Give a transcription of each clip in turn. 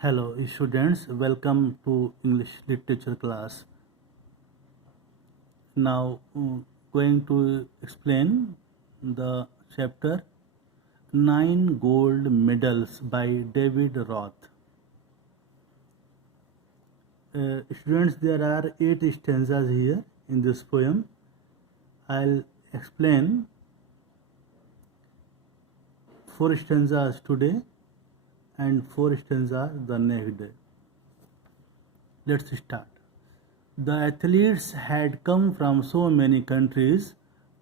Hello students, welcome to English literature class. Now going to explain the chapter 9 Gold Medals by David Roth. Students, there are 8 stanzas here in this poem. I'll explain 4 stanzas today and 4 stanzas the next day. Let's start. The athletes had come from so many countries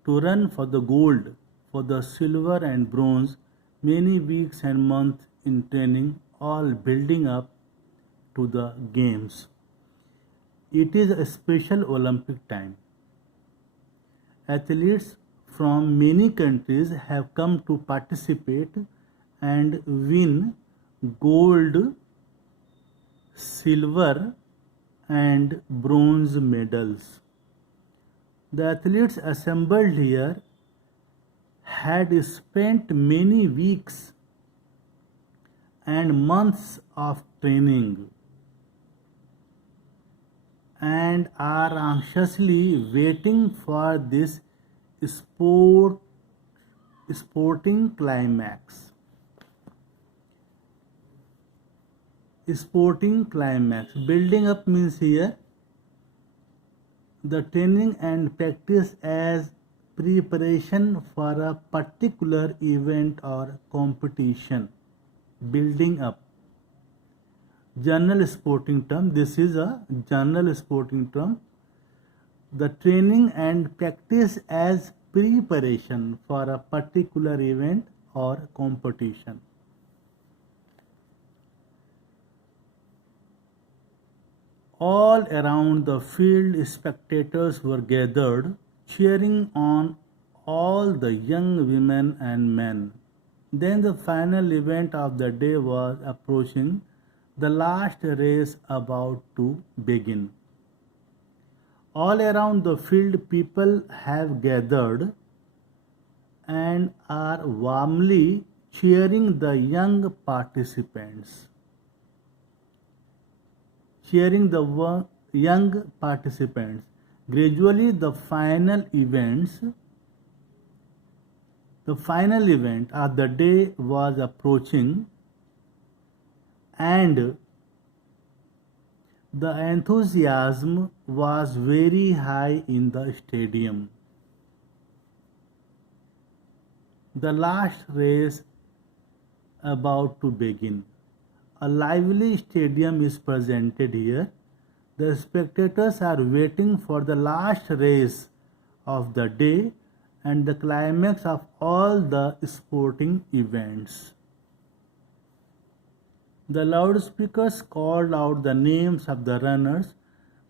to run for the gold, for the silver and bronze, many weeks and months in training, all building up to the games. It is a special Olympic time. Athletes from many countries have come to participate and win gold, silver, and bronze medals. The athletes assembled here had spent many weeks and months of training and are anxiously waiting for this sporting climax. Sporting climax. Building up means here the training and practice as preparation for a particular event or competition. Building up. General sporting term. This is a general sporting term. The training and practice as preparation for a particular event or competition. All around the field, spectators were gathered, cheering on all the young women and men. Then the final event of the day was approaching, the last race about to begin. All around the field, people have gathered and are warmly cheering the young participants. Cheering the young participants. Gradually, the final event of the day was approaching, and the enthusiasm was very high in the stadium. The last race about to begin. A lively stadium is presented here. The spectators are waiting for the last race of the day and the climax of all the sporting events. The loudspeakers called out the names of the runners,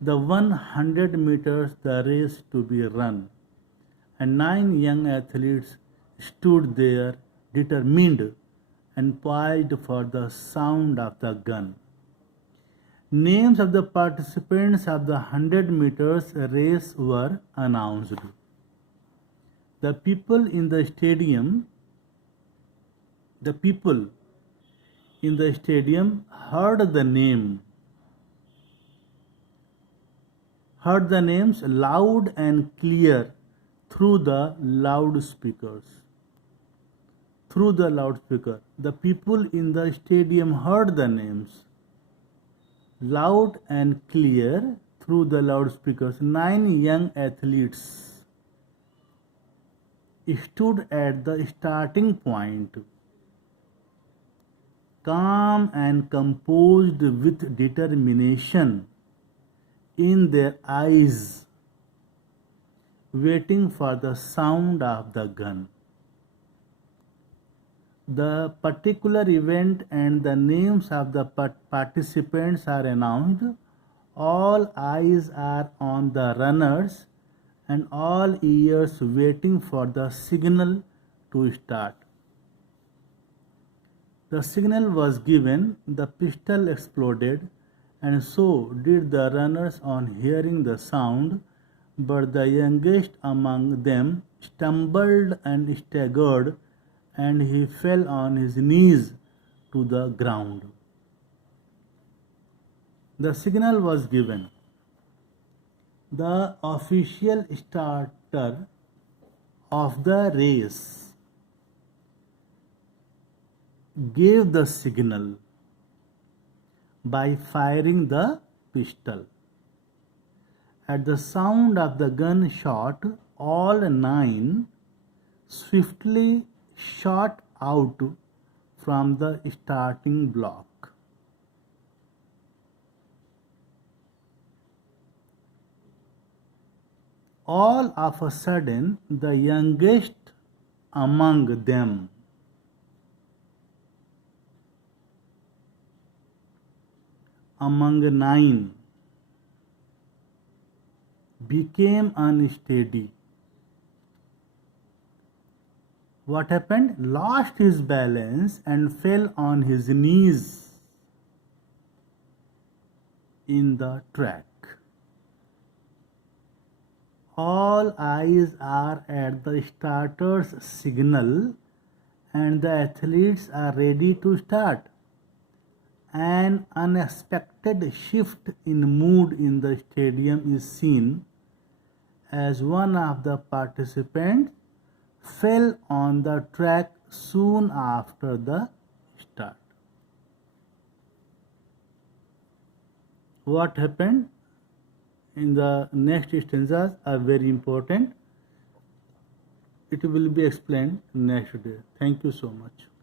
the 100 meters the race to be run, and 9 young athletes stood there determined and poised for the sound of the gun. Names of the participants of the 100 meters race were announced. The people in the stadium heard the names loud and clear through the loudspeakers. The people in the stadium heard the names loud and clear through the loudspeakers. 9 young athletes stood at the starting point, calm and composed with determination in their eyes, waiting for the sound of the gun. The particular event and the names of the participants are announced. All eyes are on the runners and all ears waiting for the signal to start. The signal was given, the pistol exploded, and so did the runners on hearing the sound, but the youngest among them stumbled and staggered, and he fell on his knees to the ground. The signal was given. The official starter of the race gave the signal by firing the pistol. At the sound of the gunshot, all 9 swiftly shot out from the starting block. All of a sudden, the youngest among them among 9 became unsteady. What happened? Lost his balance and fell on his knees in the track. All eyes are at the starter's signal and the athletes are ready to start. An unexpected shift in mood in the stadium is seen as one of the participants fell on the track soon after the start. What happened in the next stanzas are very important. It will be explained next day. Thank you so much.